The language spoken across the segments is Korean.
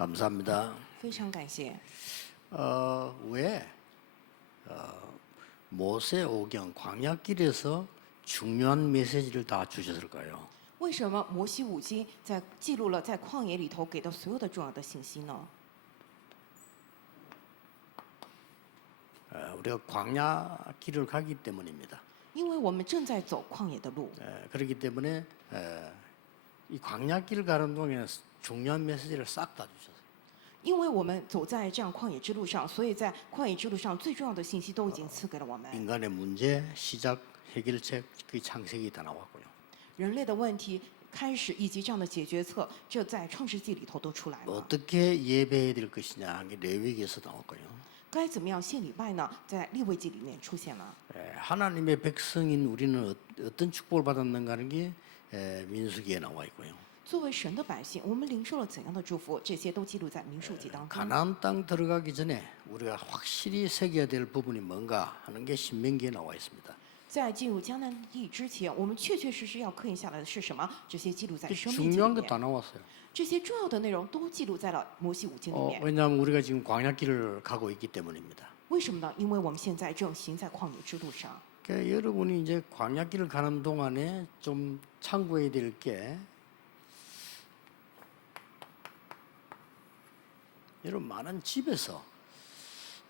감사합니다. 非常感谢。 왜 모세 오경 광야길에서 중요한 메시지를 다 주셨을까요? 为什么摩西五经在记录了在旷野里头给的所有的重要的信息呢？ 우리가 광야길을 가기 때문입니다. 因为我们正在走旷野的路， 그렇기 때문에 이 광야길을 가는 동안에 중요한 메시지를 싹 다 주셨어요. 因为我们走在这样旷野之路上，所以在旷野之路上最重要的信息都已经赐给了我们。 인간의 문제, 시작, 해결책, 그 창세기 다 나왔고요. 人类的问题开始以及这样的解决策，这在创世纪里头都出来了。 어떻게 예배해야 될 것이냐, 하는 게 레위기에서 나왔고요. 该怎么样献礼拜呢？在利未记里面出现了。 하나님의 백성인 우리는 어떤 축복을 받았는가 하는 게 민수기에 나와 있고요. 作为神的百姓，我们领受了怎样的祝福？这些都记录在民数记当中。 가나안 땅 들어가기 전에 우리가 확실히 새겨야 될 부분이 뭔가 하는 게 신명기에 나와 있습니다. 在进入迦南地之前，我们确确实实要刻印下来的是什么？这些记录在生命记里 중요한 거 面。 다 나왔어요. 这些重要的内容都记录在了摩西五经里面。 왜냐하면 우리가 지금 광야길을 가고 있기 때문입니다. 为什么呢？因为我们现在正行在旷野之路上。 그러니까 여러분이 이제 광야길을 가는 동안에 좀 참고해야 될 게 여러분 많은 집에서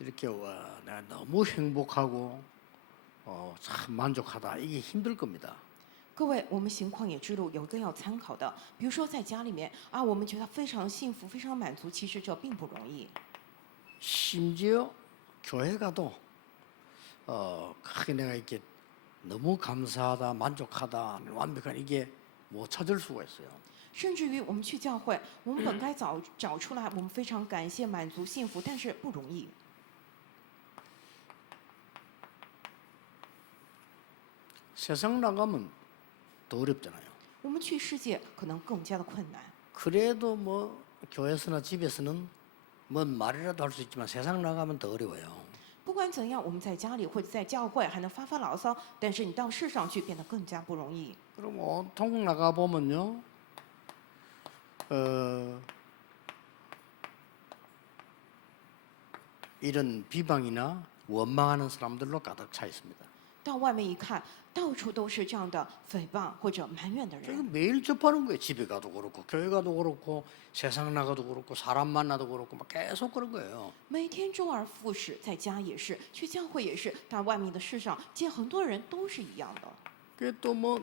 이렇게 와 내가 너무 행복하고 참 만족하다 이게 힘들 겁니다. 各位，我们行旷野之路有一个要参考的，比如说在家里面啊，我们觉得非常幸福、非常满足，其实这并不容易。 심지어 교회 가도 크게 내가 이렇게 너무 감사하다, 만족하다, 완벽한 이게 못 찾을 수가 있어요. 甚至于我们去教会，我们本该找出来，我们非常感谢、满足、幸福，但是不容易。 세상 나가면 더 어렵잖아요. 我们去世界可能更加的困难。 그래도 뭐 교회에서나 집에서는 뭔 말이라도 할 수 있지만 세상 나가면 더 어려워요. 不管怎样，我们在家里或者在教会还能发发牢骚，但是你到世上去变得更加不容易。 그럼 온통 나가 보면요, 이런 비방이나 원망하는 사람들로 가득 차 있습니다. 到外面一看，到处都是这样的诽谤或者埋怨的 이거 人。 매일 접하는 거예요. 집에 가도 그렇고 교회 가도 그렇고 세상 나가도 그렇고 사람 만나도 그렇고 막 계속 그런 거예요. 每天周而复始，在家也是，去教会也是，到外面的世上见很多人都是一样的， 그게 또 뭐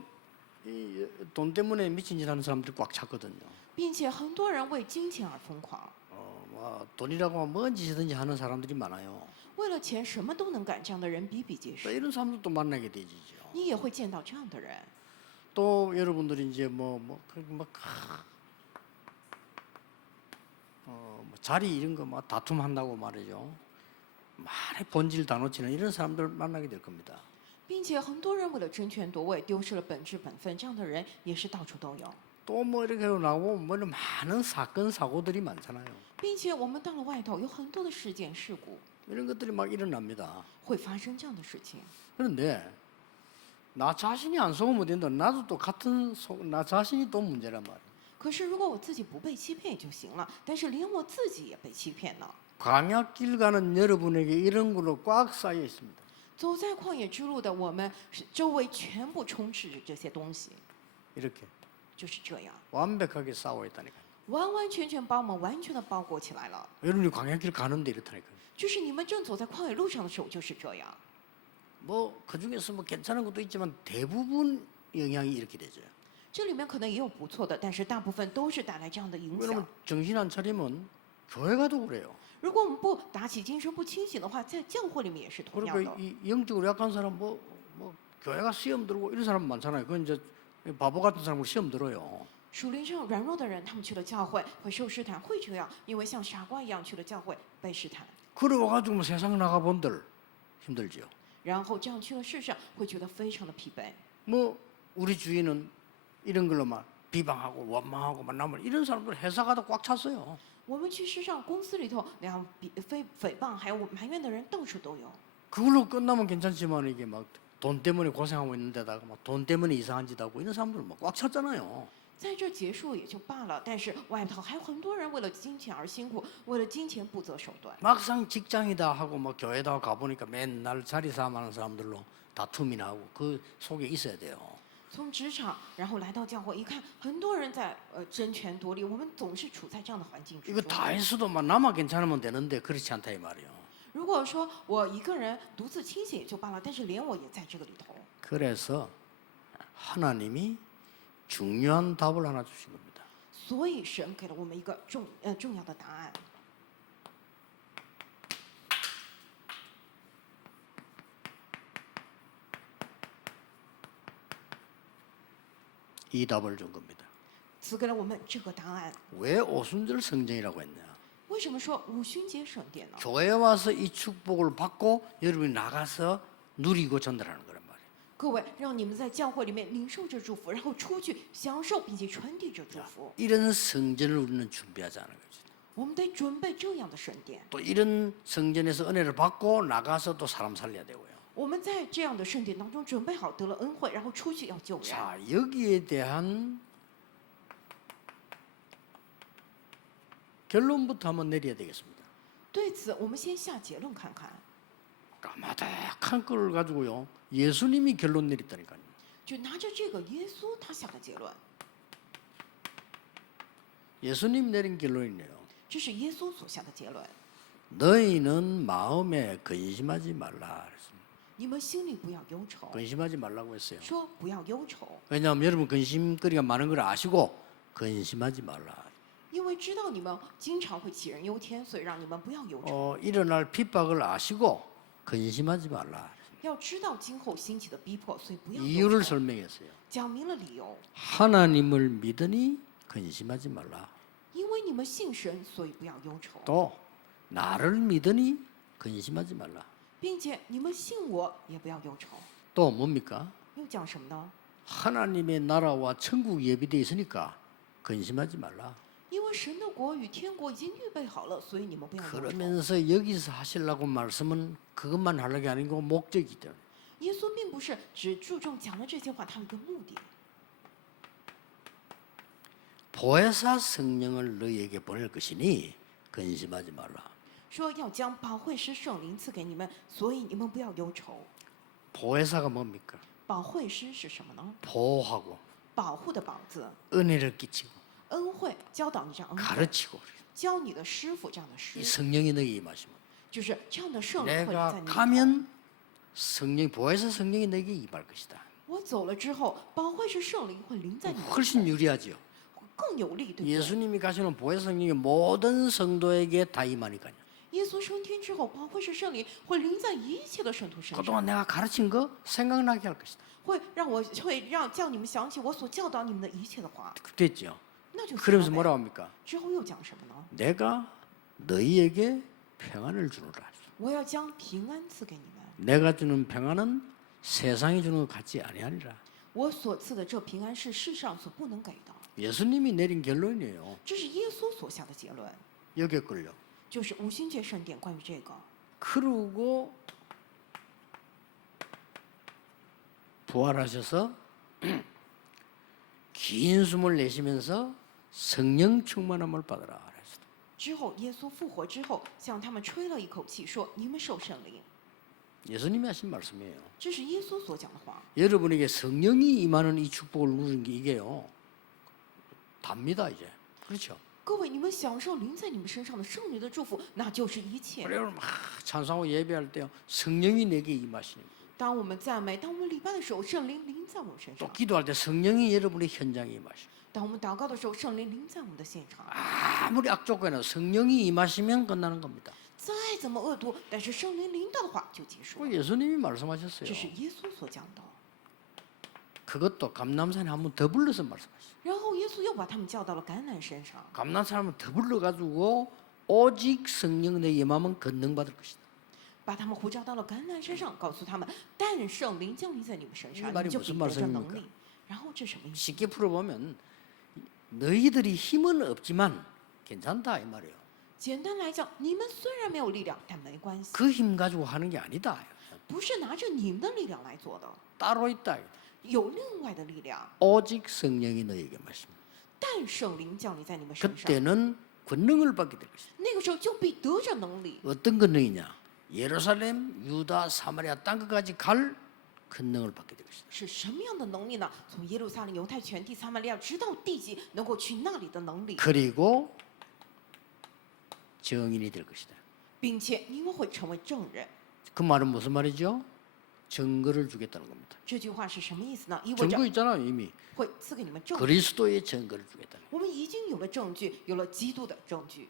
돈 때문에 미친 짓 하는 사람들이 꽉 찼거든요. 并且很多人为金钱而疯狂， 뭐 돈이라고 하면 뭔 짓이든지 하는 사람들이 많아요. 为了钱什么都能干，这样的人比比皆 또 是。 이런 사람들도 만나게 되지요. 你也会见到这样的人。 또 여러분들이 이제 자리 이런 거 막 다툼한다고 말이죠. 많이 본질 다 놓치는 이런 사람들 만나게 될 겁니다. 并且很多人为了争权夺位，丢失了本质本分，这样的人也是到处都有。 또 뭐 이렇게 나오고 뭐 많은 사건 사고들이 많잖아요. 并且我们到了外头，有很多的事件事故 이런 것들이 막 일어납니다. 会发生这样的事情。 그런데 나 자신이 안 속으면 된다. 나도 또 나 자신이 또 문제란 말이에요. 可是如果我自己不被欺骗也就行了，但是连我自己也被欺骗了。 광야길 가는 여러분에게 이런 걸로 꽉 쌓여 있습니다. 走在旷野之路的我们，周围全部充斥着这些东西， 이렇게 就是这样， 완벽하게 쌓여 있다니까요. 完完全全把我们完全的包裹起来了。 여러분이 광야길 가는데 이렇다니까요. 就是你们正走在旷野路上的时候，就是这样。 뭐 그중에서 뭐 괜찮은 것도 있지만 대부분 영향이 이렇게 되죠. 这里面可能也有不错的，但是大部分都是带来这样的影 여러분 响。 정신 안 차리면 교회 가도 그래요. 如果我们不打起精神、不清醒的话，在教会里面也是同样 그리고 的。 이 영적으로 약한 사람 뭐 교회가 시험 들고 이런 사람 많잖아요. 그건 이제 바보 같은 사람으로 시험 들어요. 属灵上软弱的人，他们去了教会会受试探，会这样，因为像傻瓜一样去了教会被试探， 그래와가지고 뭐 세상 나가본들 힘들지요. 然后这样去了世上会觉得非常的疲惫。 뭐 우리 주위는 이런 걸로만 비방하고 원망하고 만나면 이런 사람들 회사 가도 꽉 찼어요. 我们去世上公司里头，那样诽谤还有埋怨的人到处都有。 그걸로 끝나면 괜찮지만 이게 막 돈 때문에 고생하고 있는데다가 막 돈 때문에 이상한 짓 하고 이런 사람들 막 꽉 찼잖아요. 在这结束也就罢了，但是外头还有很多人为了金钱而辛苦，为了金钱不择手段。 막상 직장이다 하고 뭐 교회다 가보니까 맨날 자리 싸움하는 사람들로 다툼이나 하고 그 속에 있어야 돼요. 从职场，然后来到教会，一看很多人在争权夺利，我们总是处在这样的环境之 이거 中。 다 했어도 막 나만 괜찮으면 되는데 그렇지 않다 이 말이에요. 如果说我一个人独自清醒也就罢了，但是连我也在这个里头， 그래서 하나님이 중요한 답을 하나 주신 겁니다. 所以神给了我们一个重要的答案。 이 답을 준 겁니다. 赐给了我们这个答案。 왜 오순절 성전이라고 했냐? 为什么说五旬节圣殿呢？ 교회 와서 이 축복을 받고 여러분이 나가서 누리고 전달하는 거란 말이에요. 各位，让你们在教会里面领受这祝福，然后出去享受并且传递这祝福。 이런 성전을 우리는 준비하자는 거죠. 我们得准备这样的圣殿。 또 이런 성전에서 은혜를 받고 나가서 또 사람 살려야 되고요. 我们在这样的圣殿当中准备好得了恩惠，然后出去要救人。 자, 여기에 대한 결론부터 한번 내려야 되겠습니다. 对此，我们先下结论看看。 까마득한 걸 가지고요. 예수님이 결론 내렸다니까요. 就拿着这个耶稣他下的结论， 예수님 내린 결론이네요. 这是耶稣所下的结论。 너희는 마음에 근심하지 말라. 그랬습니다. 你们心里不要忧愁， 근심하지 말라고 했어요. 说不要忧愁， 왜냐하면 여러분 근심거리가 많은 걸 아시고 근심하지 말라. 因为知道你们经常会杞人忧天，所以让你们不要忧愁。 일어날 핍박을 아시고 근심하지 말라. 要知道今后兴起的逼迫，所以不要忧 이유를 愁。 설명했어요. 讲明了理由， 하나님을 믿으니 근심하지 말라. 因为你们信神，所以不要忧愁， 또 나를 믿으니 근심하지 말라. 并且你们信我，也不要忧愁。 또 뭡니까? 又讲什么呢？ 하나님의 나라와 천국 예비되어 있으니까 근심하지 말라. 因为神的国与天国已经预备好了，所以你们不要忧愁。 그러면서 여기서 하시려고 말씀은 그것만 하려는 게 아니고 목적이 있다. 耶稣并不是只注重讲了这些话，他有一个目的， 보혜사 성령을 너희에게 보낼 것이니 근심하지 말라. 说要将保惠师圣灵赐给你们，所以你们不要忧愁。 보혜사가 뭡니까? 保惠师是什么呢？ 보호하고 保护的保字， 은혜를 끼치고 恩惠，教导你这样恩惠， 가르치고 教你的师傅这样的 이 师， 성령이 너희에게 임하시면 就是这样的圣灵会 내가 在你里头。 가면 성령 보혜사 성령이 너에게 임할 것이다. 我走了之后，保惠师圣灵会临在你里头， 훨씬 유리하죠. 更有力，对不对？ 예수님이 가시는 보혜사 성령이 모든 성도에게 다 임하니까요. 耶稣升天之后，保惠师圣灵会临在一切的圣徒身上， 그동안 내가 가르친 거 생각나게 할 것이다. 会让叫你们想起我所教导你们的一切的话， 됐죠. 那就 그러면서 行了呗 뭐라고 합니까? 之后又讲什么呢？ 내가 너희에게 평안을 주노라. 我要将平安赐给你们， 내가 주는 평안은 세상이 주는 것 같지 아니하니라. 我所赐的这平安是世上所不能给的。 예수님이 내린 결론이에요. 这是耶稣所下的结论， 여기에 걸려. 就是五旬节圣殿关于这个。 그러고 부활하셔서 긴 숨을 내쉬면서 성령 충만함을 받으라. 그랬어요. 之后，耶稣复活之后，向他们吹了一口气，说：“你们受圣灵。 예수님이 하신 말씀이에요. ”这是耶稣所讲的话。 여러분에게 성령이 임하는 이 축복을 누리는 게 이게요. 답니다 이제. 그렇죠. 各位，你们享受临在你们身上的圣灵的祝福，那就是一切。 그래요. 막 찬송하고 예배할 때요. 성령이 내게 임하시는 거예요. 当我们赞美，当我们礼拜的时候，圣灵临在我们身 또 上； 기도할 때 성령이 여러분의 현장에 임하시고 当我们祷告的时候，圣灵临在我们的现场。 아무리 악조건이나 성령이 임하시면 끝나는 겁니다. 再怎么恶毒，但是圣灵临到的话就结束 그 了。 예수님이 말씀하셨어요. 这是耶稣所讲的。 그것도 감람산에 한번 더 불러서 말씀하셨어요. 然后耶稣又把他们叫到了橄榄山上， 감람산에 한번 더 불러가지고 오직 성령 내 임하면 건능받을 것이다. 把他们呼召到了橄榄山上，告诉他们，但圣灵降临在你们身 이 上， 말이 你就 무슨 必得着能 말씀입니까? 力。然后这什么意思？ 쉽게 풀어보면 너희들이 힘은 없지만 괜찮다 이 말이에요. 简单来讲，你们虽然没有力量，但没关系， 그 힘 가지고 하는 게 아니다. 不是拿着你们的力量来做的， 따로 있다. 有另外的力量， 오직 성령이 너희에게 말씀. 但圣灵降临在你们身上， 그때는 권능을 받게 될 것이다. 那个时候就必得着能力。 어떤 권능이냐? 예루살렘, 유다, 사마리아 땅끝까지 갈 권능을 받게 될 것이다. 是什么样的能力呢？从耶路撒冷、犹太全地、撒玛利亚，直到地极，能够去那里的能力， 그리고 정인이 될 것이다. 并且你们会成为证人。 그 말은 무슨 말이죠? 증거를 주겠다는 겁니다. 这句话是什么意思呢？意味着 증거 있잖아요, 이미. 会赐给你们证据。 그리스도의 증거를 주겠다. 我们已经有了证据，有了基督的证据，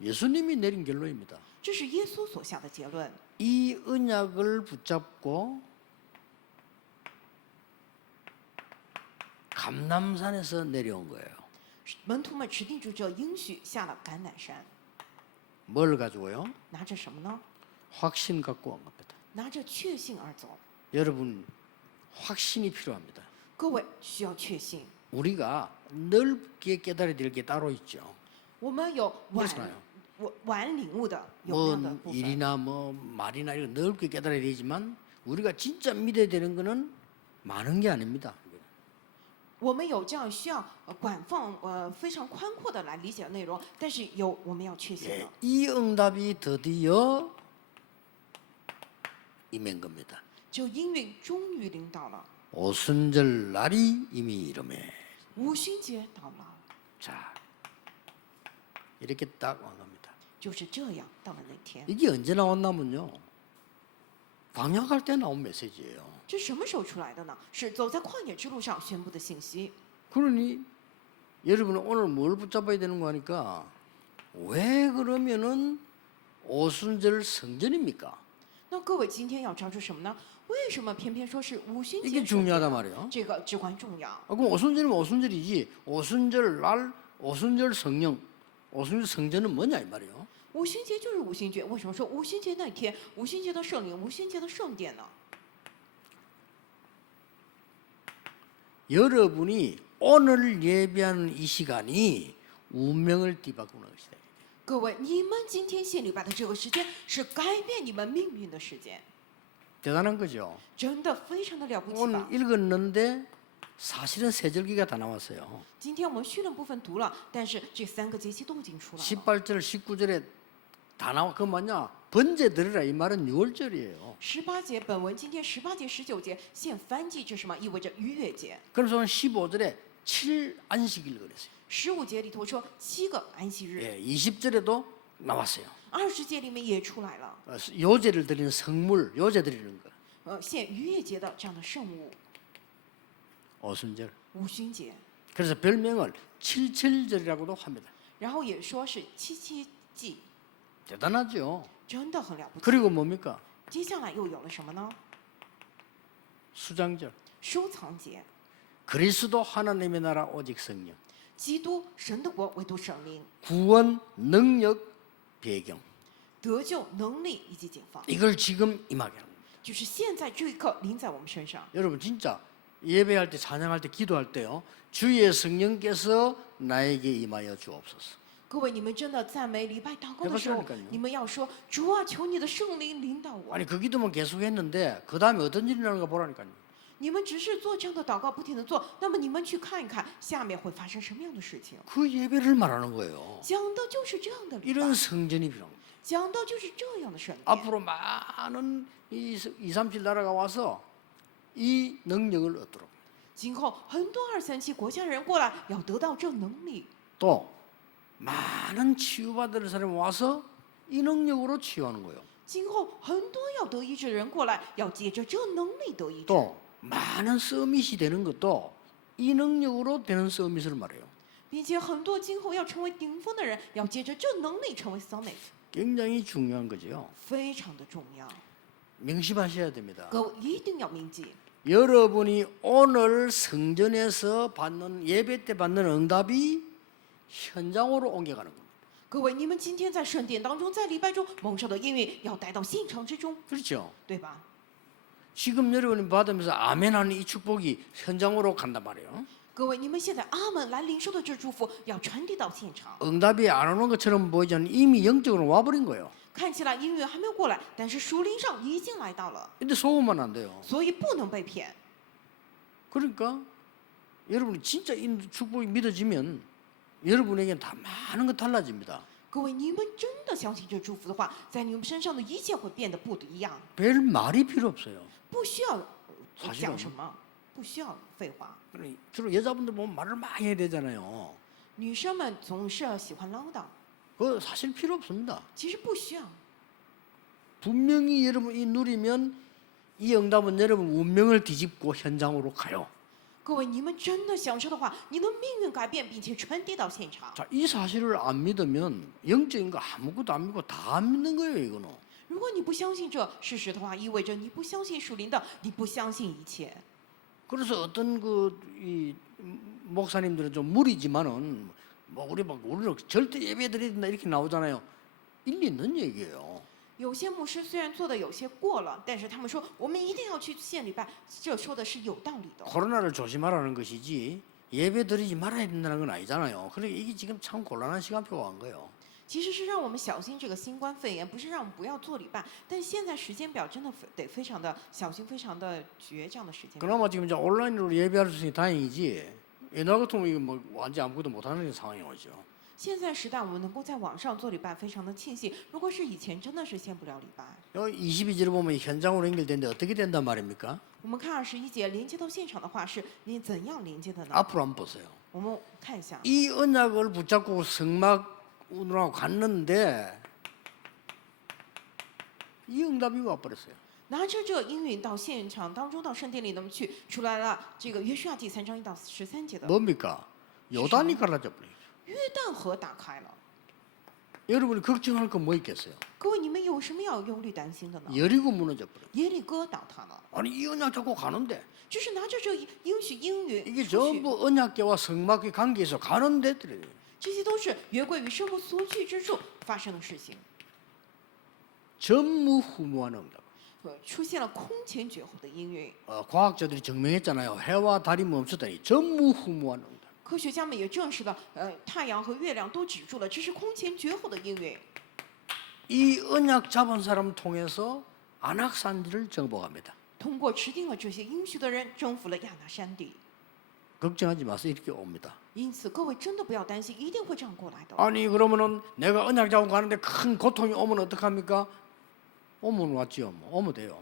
예수님이 내린 결론입니다. 这是耶稣所下的结论。 이 언약을 붙잡고 감남산에서 내려온 거예요. 门徒们持定住这应许，下了橄榄山， 뭘 가지고요? 拿着什么呢？ 확신 갖고 온 겁니다. 拿着确信而走。 여러분, 확신이 필요합니다. 各位需要确信， 우리가 넓게 깨달아야 될 게 따로 있죠. 我们有晚 그렇잖아요. 晚领悟的有 뭐 量的部分。 일이나 뭐 말이나 이런 넓게 깨달아야 되지만 우리가 진짜 믿어야 되는 거는 많은 게 아닙니다. 我们有这样需要广泛非常宽阔的来理解的内容，但是有我们要确信 예, 的， 이 응답이 드디어 임한 겁니다. 就应允终于临到了， 오순절 날이 이미 이름에. 五旬节到了， 자, 이렇게 딱 온 겁니다. 就是这样到了那天。 이게 언제 나왔냐면요. 광야 갈 때 나온 메시지예요. 这什么时候出来的呢？是走在旷野之路上宣布的信息。 그러니 여러분은 오늘 뭘 붙잡아야 되는 거 하니까 왜 그러면은 오순절 성전입니까? 那各位今天要抓住什么呢？为什么偏偏说是五旬 이게 节？ 중요하단 말이에요. 这个至关重要。 그럼 오순절이면 오순절이지. 오순절 날, 오순절 성령, 오순절 성전은 뭐냐 이 말이에요. 五旬节就是五旬节，为什么说五旬节那天五旬节的圣灵、五旬节的圣殿呢？ 여러분이 오늘 예배하는 이 시간이 운명을 뒤바꾸는 것이다. 各位，你们今天献礼拜的这个时间是改变你们命运的时间， 대단한 거죠. 真的非常的了不起 오늘 吧？ 읽었는데 사실은 세 절기가 다 나왔어요. 今天我们训练部分读了，但是这三个节气都已经出来了。 18절, 19절에 다 나와. 그 뭐냐? 번제 드리라 이 말은 6월절이에요. 18节本文今天18节、19节献燔祭，这什么意味着逾越节？ 그래서 오늘 15절에 7 안식일 그랬어요. 15节里头说7个安息日， 예, 20절에도 나왔어요. 20节里面也出来了， 요제를 드리는 성물, 요제 드리는 거. 献逾越节的这样的圣物， 오순절. 五旬节， 그래서 별명을 칠칠절이라고도 합니다. 然后也说是七七祭， 대단하죠. 真的很了不起。 그리고 뭡니까? 接下来又有了什么呢？ 수장절. 收藏节， 그리스도 하나님의 나라 오직 성령. 基督神的国唯独神灵， 구원, 능력, 배경. 得救能力以及解放， 이걸 지금 임하게 하는 겁니다. 就是现在这一刻临在我们身上。 여러분 진짜 예배할 때 찬양할 때 기도할 때요. 주의 성령께서 나에게 임하여 주옵소서. 各位，你们真的赞美礼拜祷告的时候 해보시라니까요 ，你们要说主啊，求你的圣灵领导我。 아니 그 기도만 계속 했는데 그 다음에 어떤 일이 나는가 보라니까요. 你们只是做这样的祷告，不停的做，那么你们去看一看下面会发生什么样的事情。 그 예배를 말하는 거예요. 讲的就是这样的礼拜， 이런 성전이 필요합니다. 讲到就是这样的圣殿。 앞으로 많은 이 237 나라가 와서 이 능력을 얻도록. 今后很多237国家人过来，要得到这能力。 또 많은 치유받을 사람이 와서 이 능력으로 치유하는 거예요. 今后很多要得医治的人过来，要借着这能力得医治。 또 많은 서밋이 되는 것도 이 능력으로 되는 서밋을 말해요. 并且很多今后要成为顶峰的人，要借着这能力成为 summit， 굉장히 중요한 거죠. 非常的重要。 명심하셔야 됩니다. 各位一定要铭记， 여러분이 오늘 성전에서 받는 예배 때 받는 응답이 현장으로 옮겨가는 겁니다. 各位你们今天在圣殿当中，在礼拜中蒙受的应允，要带到现场之中， 그렇죠? 对吧？ 지금 여러분이 받으면서 아멘하는 이 축복이 현장으로 간단 말이에요. 各位，你们现在阿门来领受的这祝福，要传递到现场。 응답이 안 오는 것처럼 보이지만 이미 영적으로 와버린 거예요. 看起来应允还没有过来，但是属灵上已经来到了， 근데 속으면 안 돼요. 所以不能被骗。 그러니까 여러분이 진짜 이 축복이 믿어지면 여러분에게는 다 많은 것 달라집니다. 各位，你们真的相信这祝福的话，在你们身上的一切会变得不一样， 별 말이 필요 없어요. 不需要 사실은 讲什么，不需要废话。 주로 여자분들 보면 말을 많이 해야 되잖아요. 女生们总是喜欢唠叨， 그거 사실 필요 없습니다. 其实不需要。 분명히 여러분이 누리면 이 응답은 여러분 운명을 뒤집고 현장으로 가요. 各位，你们真的享受的话，你的命运改变，并且传递到现场。 자, 이 사실을 안 믿으면 영적인 거 아무것도 안 믿고 다 안 믿는 거예요, 이거는. 如果你不相信这事实的话，意味着你不相信属灵的，你不相信一切。 그래서 어떤 이 목사님들은 좀 무리지만은 뭐 우리는 절대 예배 드려야 된다 이렇게 나오잖아요. 일리 있는 얘기예요. 有些牧师虽然做的有些过了，但是他们说我们一定要去献礼拜，这说的是有道理的。 코로나를 조심하라는 것이지 예배 드리지 말아야 된다는 건 아니잖아요. 그러니까 이게 지금 참 곤란한 시간표가 온 거예요. 其实是让我们小心这个新冠肺炎，不是让我们不要做礼拜。但现在时间表真的得非常的小心，非常的绝这样的时间表。 그나마 지금 이제 온라인으로 예배할 수 있으니 다행이지. 옛날 같으면 이거 뭐 완전 아무것도 못하는 상황이 오죠. 现在时代我们能够在网上做礼拜，非常的庆幸。如果是以前，真的是献不了礼拜。 여기 22절을 보면 현장으로 연결되는데 어떻게 된단 말입니까? 我们看21节，连接到现场的话是连怎样连接的呢？ 앞으로 한번 보세요. 我们看一下， 이 언약을 붙잡고 성막으로 갔는데 이 응답이 와버렸어요. 拿着这应允到现场当中，到圣殿里那么去，出来了这个约书亚记3章1到13节的 뭡니까? 요단이 갈라져 버려요. 约旦河打开了。 여러분이 걱정할 건 뭐 있겠어요? 各位，你们有什么要忧虑担心的呢？ 여리고 무너져 버려요. 耶利哥倒塌了， 아니 이 언약 잡고 가는데 就是拿着这应许应允 이게 出去， 전부 언약계와 성막의 관계에서 가는데 들어요. 这些都是约柜与圣幕所居之处发生的事情， 전무후무한 응답. 出现了空前绝后的应允。 과학자들이 증명했잖아요. 해와 달이 멈췄다니 전무후무한 응답. 科学家们也证实了，太阳和月亮都止住了，这是空前绝后的应允。 이 언약 잡은 사람 통해서 안악산지를 정복합니다. 通过持定了这些应许的人，征服了亚拿山地。 걱정하지 마세요. 이렇게 옵니다. 因此，各位真的不要担心，一定会这样过来的。 아니 그러면은 내가 언약 잡고 가는데 큰 고통이 오면 어떡합니까? 오면 왔지요. 뭐. 오면 돼요.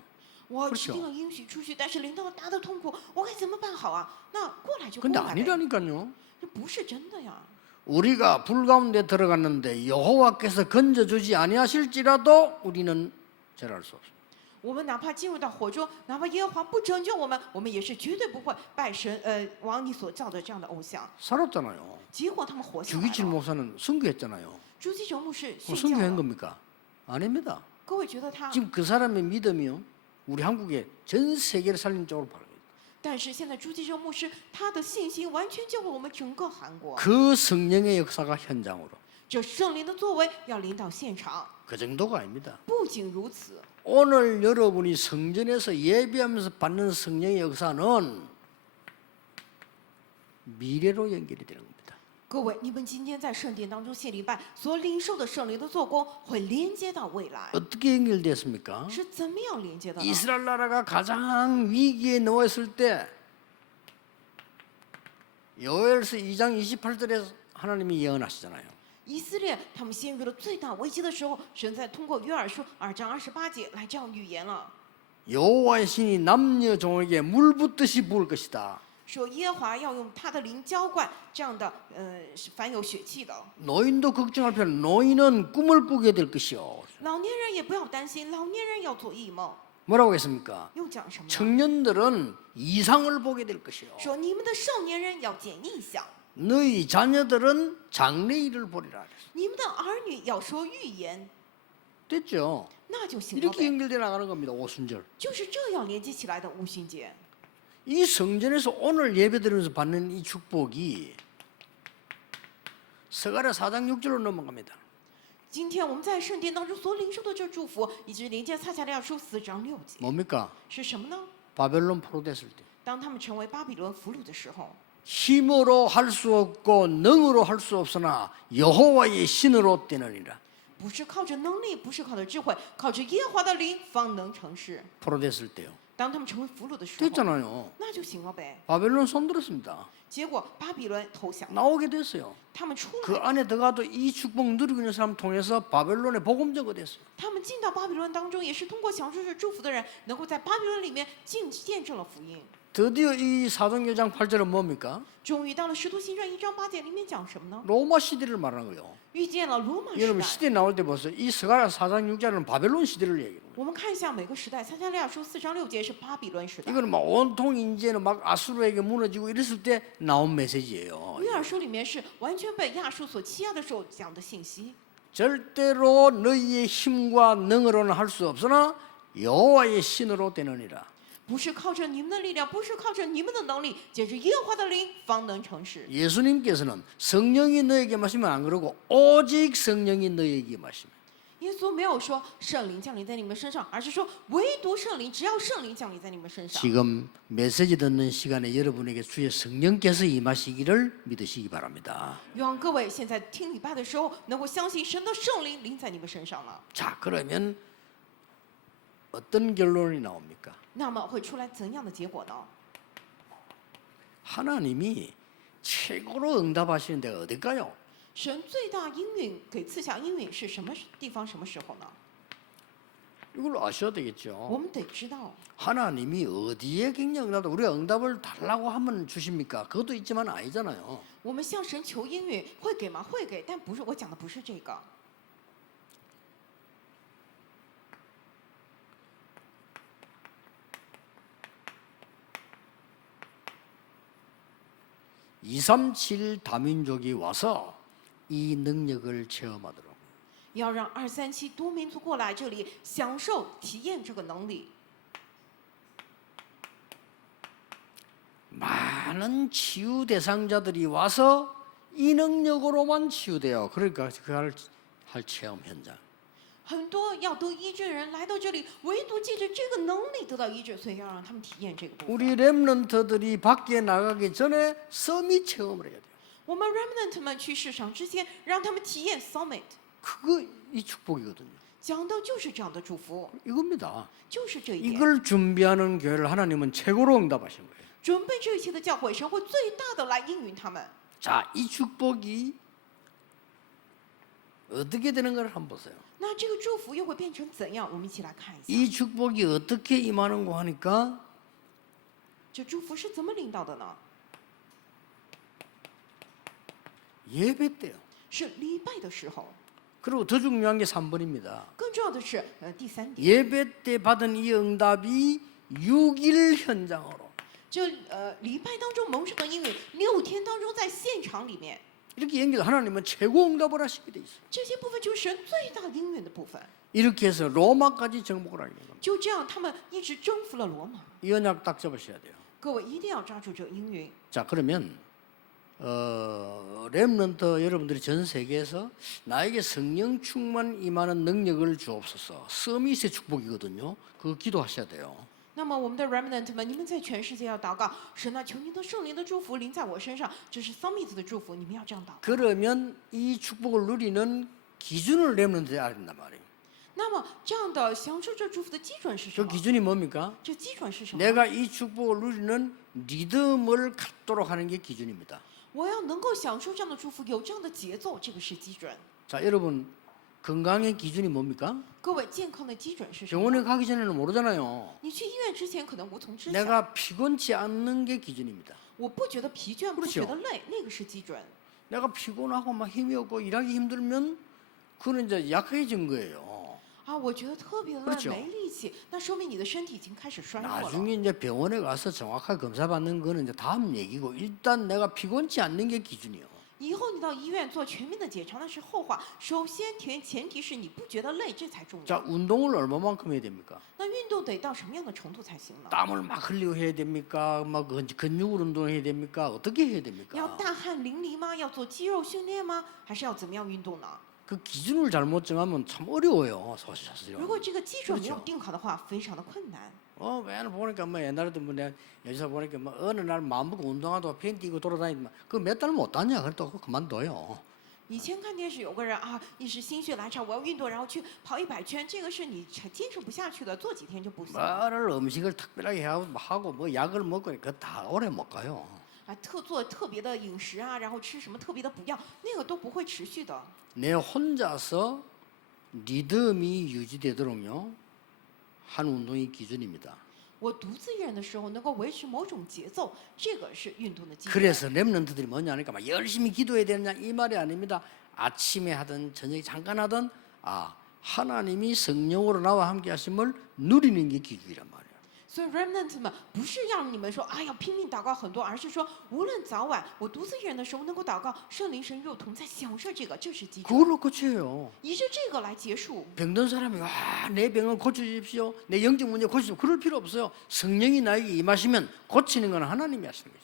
我持定了应许出去，但是临到了大的痛苦，我该怎么办好啊？那过来就过 근데 来呗。 아니라니까요. 这不是真的呀。 우리가 불 가운데 들어갔는데 여호와께서 건져주지 아니하실지라도 우리는 절할 수 없습니다. 我们哪怕进入到火中，哪怕耶和华不拯救我们，我们也是绝对不会拜神，往你所造的这样的偶像。 살았잖아요. 结果他们活下来 주기칠 了。 목사는 선교했잖아요. 朱基哲牧师 뭐 殉教 선교한 了。 겁니까? 아닙니다. 各位觉得他， 지금 그 사람의 믿음이요. 우리 한국에 전 세계를 살린 쪽으로 바랍니다. 但是现在朱基哲牧师他的信心完全救了我们整个韩国。 그 성령의 역사가 현장으로. 这圣灵的作为要临到现场。 그 정도가 아닙니다. 不仅如此， 오늘 여러분이 성전에서 예배하면서 받는 성령의 역사는 미래로 연결이 되는 겁니다. 各位，你们今天在圣殿当中献礼拜所领受的圣灵的做工，会连接到未来。 어떻게 연결됐습니까? 是怎么样连接的呢？ 이스라엘 나라가 가장 위기에 놓였을 때 요엘서 2장 28절에 하나님이 예언하시잖아요. 以色列他们陷入了最大危机的时候，神在通过约珥书2章28节来这样预言了， 여호와의 신이 남녀 종에게 물 붓듯이 부을 것이다. 说耶和华要用他的灵浇灌这样的是凡有血气的。 노인도 걱정할 필요 없는 노인은 꿈을 꾸게 될 것이요. 老年人也不要担心，老年人要做异梦。 뭐라고 했습니까? 又讲什么呢？ 청년들은 이상을 보게 될 것이요. 说你们的少年人要见异象， 너희 자녀들은 장래일을 보리라. 你们的儿女要说预言， 됐죠? 那就行了 이렇게 呗。 연결돼 나가는 겁니다. 오순절. 就是这样连接起来的五旬节。 이 성전에서 오늘 예배드리면서 받는 이 축복이 스가랴 4장 6절로 넘어갑니다. 今天我们在圣殿当中所领受的这祝福，以及连接撒迦利亚书4章6节， 뭡니까? 是什么呢？ 바벨론 포로됐을 때 当他们成为巴比伦俘虏的时候， 힘으로 할 수 없고 능으로 할 수 없으나 여호와의 신으로 되느니라. 不是靠着能力，不是靠着智慧，靠着耶和华的灵方能成事。 포로됐을 때요. 当他们成为俘虏的时候， 됐잖아요. 那就行了呗。 바벨론 손들었습니다. 结果巴比伦投降， 나오게 됐어요. 他们出 그 来， 안에 들어가도 이 축복 누리고 있는 사람 통해서 바벨론의 복음자가 됐어요. 他们进到巴比伦当中，也是通过享受这祝福的人，能够在巴比伦里面见证了福音。 드디어 이 사도행전 8절은 뭡니까? 终于到了《使徒行传》1章8节里面讲什么呢？ 로마 시대를 말하는 거예요. 遇见了罗马时 여러분 代。 시대 나올 때 보세요. 이 스가랴 4장 6절은 바벨론 시대를 얘기해요. 我们看一下每个时代，撒迦利亚书4章6节是巴比伦时代， 이거는 막 온통 이제는 막 아수르에게 무너지고 이랬을 때 나온 메시지예요. 约珥书里面是完全被亚述所欺压的时候讲的信息。 절대로 너희의 힘과 능으로는 할 수 없으나 여호와의 신으로 되느니라. 不是靠着你们的力量，不是靠着你们的能力，借着耶和华的灵方能成事。 예수님께서는 성령이 너에게 마시면 안 그러고 오직 성령이 너에게 마시면. 耶稣没有说圣灵降临在你们身上，而是说唯独圣灵，只要圣灵降临在你们身上。 지금 메시지 듣는 시간에 여러분에게 주의 성령께서 임하시기를 믿으시기 바랍니다. 愿望各位现在听礼拜的时候，能够相信神的圣灵临在你们身上了。 자, 그러면 어떤 결론이 나옵니까? 那么会出来怎样的结果呢？ 하나님이 최고로 응답하시는 데가 어딜까요? 神最大应允给赐下应允是什么地方、什么时候呢？ 이걸 아셔야 되겠죠. 我们得知道， 하나님이 어디에 굉장히 응답, 우리가 응답을 달라고 하면 주십니까? 그것도 있지만 아니잖아요. 我们向神求应允，会给吗？会给，但不是我讲的不是这个。 237 다민족이 와서 이 능력을 체험하도록 要让237多民族过来这里享受、体验这个能力。 많은 치유 대상자들이 와서 이 능력으로만 치유돼요. 그러니까 그걸 할 체험 현장. 很多要得医治的人来到这里，唯独借着这个能力得到医治，所以要让他们体验这个部分。 우리 렘넌트들이 밖에 나가기 전에 서밋 체험을 해야 돼요. 我们 remnant 们去市场之前，让他们体验 summit， 그거 이 축복이거든요. 讲的就是这样的祝福， 이겁니다. 就是这一点。 이걸 준비하는 교회를 하나님은 최고로 응답하신 거예요. 准备这一切的教会，神会最大的来应允他们。 자, 이 축복이 어떻게 되는 걸 한번 보세요. 那这个祝福又会变成怎样？我们一起来看一下， 이 축복이 어떻게 임하는고 하니까 这祝福是怎么领导的呢？ 예배 때요. 是礼拜的时候。 그리고 더 중요한 게 3번입니다. 更重要的是，第3点， 예배 때 받은 이 응답이 6일 현장으로 这礼拜当中蒙受的应允，6天当中在现场里面， 이렇게 연결 하나님은 최고 응답을 하시게 돼 있어요. 这些部分就是神最大应允的部分。 이렇게 해서 로마까지 정복을 하게 됩니다. 就这样，他们一直征服了罗马。 이 언약 딱 잡으셔야 돼요. 各位一定要抓住这个应允。 자, 그러면 렘넌트 여러분들이 전 세계에서 나에게 성령 충만 임하는 능력을 주옵소서. 서밋의 축복이거든요. 그거 기도하셔야 돼요. 那么我们的 remnant 们，你们在全世界要祷告，神啊，求你的圣灵的祝福临在我身上，这是 summit 的祝福，你们要这样祷告。 그러면 이 축복을 누리는 기준을 렘넌트에 알아야 된단 말이에요. 那么这样的享受这祝福的基准是什 그 么？ 기준이 뭡니까? 这基准是什么？ 내가 이 축복을 누리는 리듬을 갖도록 하는 게 기준입니다. 我要能够享受这样的祝福，有这样的节奏，这个是基准。 자, 여러분 건강의 기준이 뭡니까? 各位，健康的基准是什么？ 병원에 가기 전에는 모르잖아요. 你去医院之前可能无从知晓。 내가 피곤치 않는 게 기준입니다. 我不觉得疲倦，不觉得累，那个是基准。 내가 피곤하고 막 힘이 없고 일하기 힘들면 그는 이제 약해진 거예요. 啊，我觉得特别累， 그렇죠 没力气，那说明你的身体已经开始衰弱了。 나중에 이제 병원에 가서 정확하게 검사 받는 거는 이제 다음 얘기고 일단 내가 피곤치 않는 게 기준이에요. 以后你到医院做全面的检查那是后话，首先前提是你不觉得累，这才重要。 자, 운동을 얼마만큼 해야 됩니까? 那运动得到什么样的程度才行呢？ 땀을 막 흘리고 해야 됩니까? 막 근육을 운동해야 됩니까? 어떻게 해야 要 됩니까? 大汗淋漓吗？要做肌肉训练吗？还是要怎么样运动呢？ 그 기준을 잘못 정하면 참 어려워요, 사실은. 如果这个基准没有 그렇죠 定好的话，非常的困难。 맨날 보니까 뭐 옛날에도 뭐 내가 여기서 보니까 뭐 어느 날 마음 먹고 운동하다가 팬티 입고 돌아다니면 그 몇 달 못 다녀. 그래도 그거 그만둬요. 以前看电视有个人啊，一时心血来潮，我要运动，然后去跑100圈，这个是你坚持不下去的，做几天就不行了。 뭐를 음식을 특별하게 하고 뭐 약을 먹고 그 다 오래 못 가요. 啊，做特别的饮食啊，然后吃什么特别的补药，那个都不会持续的。 내 혼자서 리듬이 유지되도록요 한 운동이 기준입니다. 我独自一人的时候能够维持某种节奏，这个是运动的基本。 그래서 렘넌트들이 뭐냐 하니까 막 열심히 기도해야 되느냐 이 말이 아닙니다. 아침에 하든 저녁에 잠깐 하든 하나님이 성령으로 나와 함께 하심을 누리는 게 기준이란 말이에요. 所以 remnant 们不是让你们说啊要拼命祷告很多，而是说无论早晚，我独自一人的时候能够祷告，圣灵神与我同在，享受这个，这是基础。 그걸로 끝이에요. 以着这个来结束。 병든 사람이 내 병을 고쳐주십시오. 내 영적 문제 고쳐주십시오. 그럴 필요 없어요. 성령이 나에게 임하시면 고치는 건 하나님이 하시는 거죠.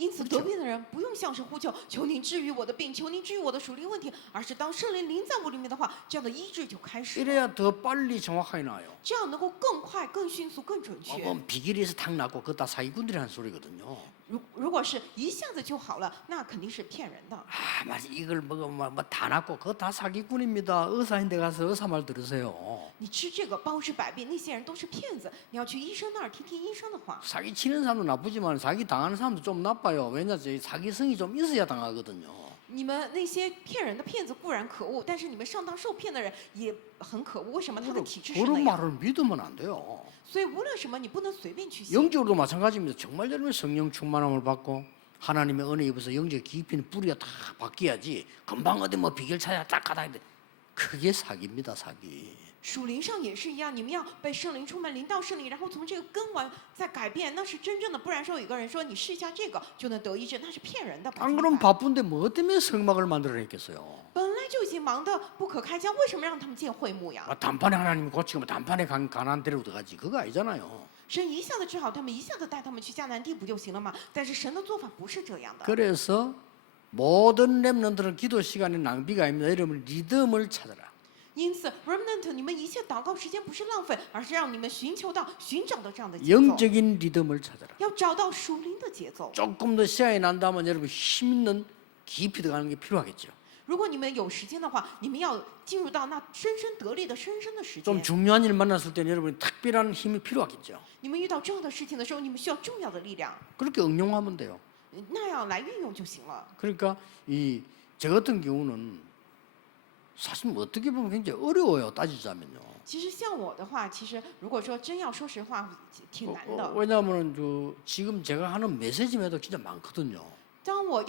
因此得病的人不用向神呼救，求您治愈我的病，求您治愈我的属灵问题，而是当圣灵临在我里面的话，这样的医治就开始了。 이래야 더 빨리 정확하게 나와요. 这样能够更快、更迅速、更准确。 비결에서 탁 났고 그거 다 사기꾼들이 하는 소리거든요. 如果是一下子就好了，那肯定是骗人的。 맞아 이걸 먹으면 다 났고 그거 다 사기꾼입니다. 의사인데 가서 의사 말 들으세요. 你吃这个包治百病，那些人都是骗子。你要去医生那儿听听医生的话。 사기 치는 사람도 나쁘지만 사기 당하는 사람도 좀 나빠요. 왜냐 사기성이 좀 있어야 당하거든요. 你们那些骗人的骗子固然可恶，但是你们上当受骗的人也很可恶。为什么他的体质是那 그런 样？ 말을 믿으면 안 돼요. 所以无论什么，你不能随便去信。 영적으로도 마찬가지입니다. 정말 여러분 성령 충만함을 받고 하나님의 은혜 입어서 영적 깊이는 뿌리가 다 바뀌어야지 금방 어디 뭐 비결 찾아 딱 가다 했는데 그게 사기입니다. 사기. 属灵上也是一样，你们要被圣灵充满，临到圣灵，然后从这个根完再改变，那是真正的。不然说有个人说你试一下这个就能得医治，那是骗人的。 안 그러면 바쁜데 뭐 때문에 성막을 만들어냈겠어요. 本来就已经忙得不可开交，为什么让他们建会幕呀？ 단판에 하나님이 고치고 단판에 가난 데로 들어가지 그거 아니잖아요. 神一下子治好他们，一下子带他们去迦南地不就行了吗？但是神的做法不是这样的。 그래서 모든 렘넌트는 기도 시간의 낭비가 아닙니다. 여러분 리듬을 찾아라. 因此 remnant 你们一切祷告时间不是浪费，而是让你们寻找到这样的节奏， 영적인 리듬을 찾아라. 要找到属灵的节奏。 조금 더 시간이 난다면 여러분 힘 있는 깊이 들어가는 게 필요하겠죠. 如果你们有时间的话，你们要进入到那深深得力的深深的时 좀 间。 중요한 일 만났을 때는 여러분이 특별한 힘이 필요하겠죠. 你们遇到重要的事情的时候，你们需要重要的力量， 그렇게 응용하면 돼요. 那样来运用就行了。 그러니까 저 같은 경우는 사실 뭐 어떻게 보면 굉장히 어려워요. 따지자면요. 其实像我的话，其实如果说真要说实话，挺难的。 왜냐하면 지금 제가 하는 메시지마다 진짜 많거든요. 当我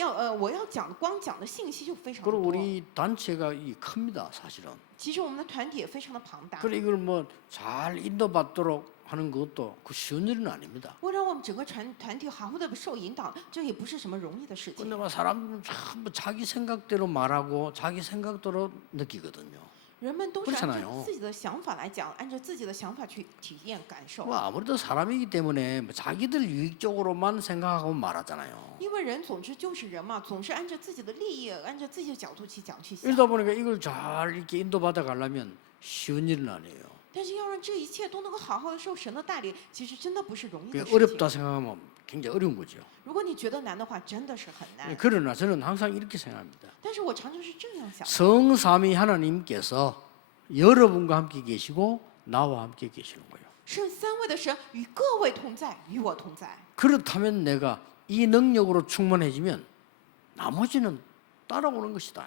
要讲光讲的信息就非常的 그리고 多。 우리 단체가 큽니다, 사실은. 其实我们的团体也非常的庞大。 그래 이걸 뭐 잘 인도받도록 하는 것도 그 쉬운 일은 아닙니다. 为了我们整个团体好好的受引导，这也不是什么容易的事情。 근데 막 사람들은 전부 자기 생각대로 말하고 자기 생각대로 느끼거든요. 人们都是按 그렇잖아요 照自己的想法来讲，按照自己的想法去体验感受。 뭐 아무래도 사람이기 때문에 뭐 자기들 유익적으로만 생각하고 말하잖아요. 因为人总之就是人嘛，总是按照自己的利益，按照自己的角度去讲去想。 이러다 보니까 이걸 잘 이렇게 인도받아 가려면 쉬운 일은 아니에요. 但是要让这一切都能够好好的受神的带领，其实真的不是容易的 그게 事情。 어렵다 생각하면 굉장히 어려운 거죠. 如果你觉得难的话，真的是很难。 그러나 저는 항상 이렇게 생각합니다. 但是我常常是这样想的。 성삼위 하나님께서 여러분과 함께 계시고 나와 함께 계시는 거예요. 圣三位的神与各位同在，与我同在。 그렇다면 내가 이 능력으로 충만해지면 나머지는 따라오는 것이다.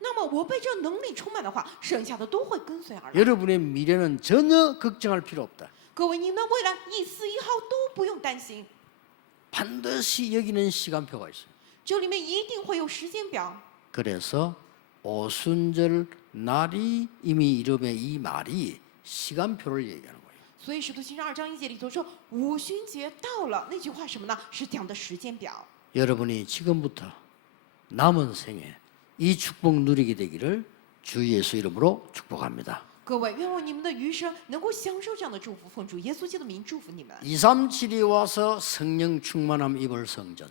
那么我被这能力充满的话，剩下的都会跟随而来。 여러분의 미래는 전혀 걱정할 필요 없다. 各位，你们未来一丝一毫都不用担心， 반드시 여기는 시간표가 있어요. 这里面一定会有时间表。 그래서 오순절 날이 이미 이름의 이 말이 시간표를 얘기하는 거예요. 所以使徒行传2章1节里头说五旬节到了，那句话什么呢？是讲的时间表。 여러분이 지금부터 남은 생에 이 축복 누리게 되기를 주 예수 이름으로 축복합니다. 各位，愿望你们的余生能够享受这样的祝福，奉主耶稣基督的名祝福你们。 237이 와서 성령 충만함 입을 성전.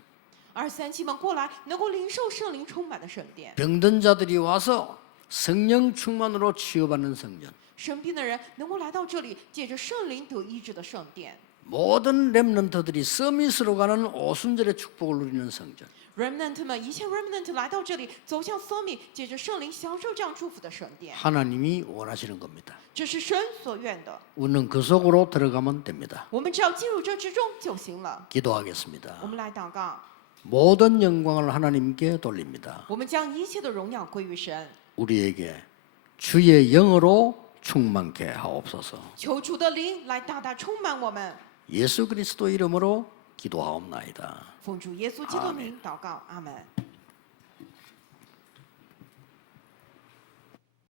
237们过来，能够领受圣灵充满的圣殿。 병든 자들이 와서 성령 충만으로 치유받는 성전. 生病的人能够来到这里，借着圣灵得医治的圣殿。 모든 렘넌트들이 서밋으로 가는 오순절의 축복을 누리는 성전. remnant 们，一切 remnant 来到这里，走向 summit，借着圣灵享受这样祝福的圣殿， 하나님이 원하시는 겁니다. 这是神所愿的。 우리는 그 속으로 들어가면 됩니다. 我们只要进入这之中就行了。 기도하겠습니다. 我们来祷告， 모든 영광을 하나님께 돌립니다. 我们将一切的荣耀归于神， 우리에게 주의 영으로 충만케 하옵소서. 求主的灵来大大充满我们。 예수 그리스도 이름으로 기도하옵나이다. 奉主耶稣基督名祷告，阿门。